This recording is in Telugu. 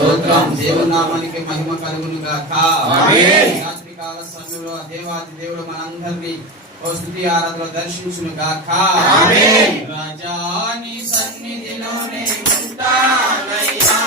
స్తోత్రం దేవుని నామానికి మహిమ కలుగును గాక ఆమేన్. రాత్రి కాల సమయంలో దేవాది దేవుడు మనందరినీ ఓ స్థుతి ఆరాధన దర్శించును గాక ఆమేన్. రాజాని సన్నిధిలోనే ఉంటానయ్యా